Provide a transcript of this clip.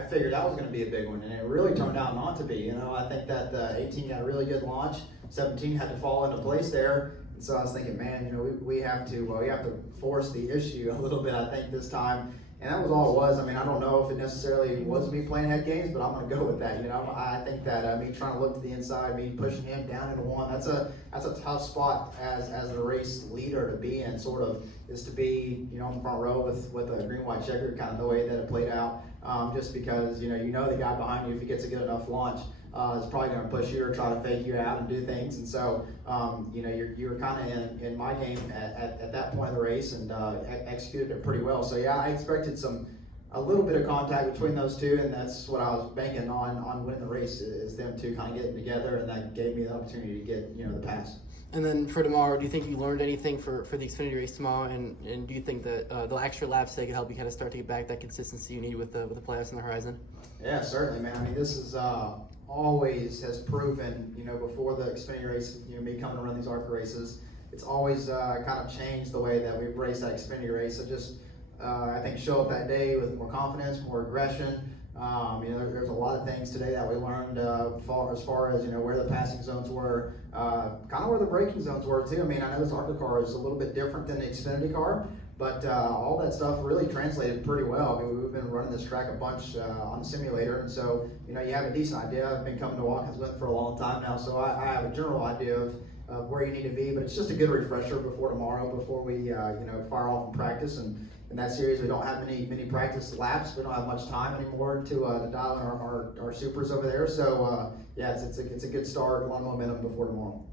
I figured that was going to be a big one, and it really turned out not to be. You know, I think that 18 got a really good launch. 17 had to fall into place there. And so I was thinking, man, you know, we have to force the issue a little bit, I think, this time. And that was all it was. I mean, I don't know if it necessarily was me playing head games, but I'm going to go with that. You know, I think that me trying to look to the inside, me pushing him down into one, that's a tough spot as a race leader to be in. Sort of is to be, you know, on the front row with a green white checker, kind of the way that it played out. Just because you know the guy behind you, if he gets a good enough launch, is probably going to push you or try to fake you out and do things. And so you know you're kind of in my game at that point of the race and executed it pretty well. So yeah, I expected a little bit of contact between those two, and that's what I was banking on winning the race, is them two kind of getting together, and that gave me the opportunity to get, you know, the pass. And then for tomorrow, do you think you learned anything for the Xfinity race tomorrow? And do you think that the extra laps they could help you kind of start to get back that consistency you need with the playoffs on the horizon? Yeah, certainly, man. I mean, this is always has proven, you know, before the Xfinity race, you know, me coming to run these ARCA races, it's always kind of changed the way that we've raced that Xfinity race. So just, I think, show up that day with more confidence, more aggression. You know, there's a lot of things today that we learned as far as, you know, where the passing zones were, kind of where the braking zones were too. I mean, I know this ARCA car is a little bit different than the Xfinity car, but all that stuff really translated pretty well. I mean, we've been running this track a bunch on the simulator, and so, you know, you have a decent idea. I've been coming to Watkins Glen for a long time now, so I have a general idea of where you need to be, but it's just a good refresher before tomorrow, before we you know, fire off in practice. And in that series, we don't have many practice laps. We don't have much time anymore to dial in our supers over there. So yeah, it's a good start, a lot of momentum before tomorrow.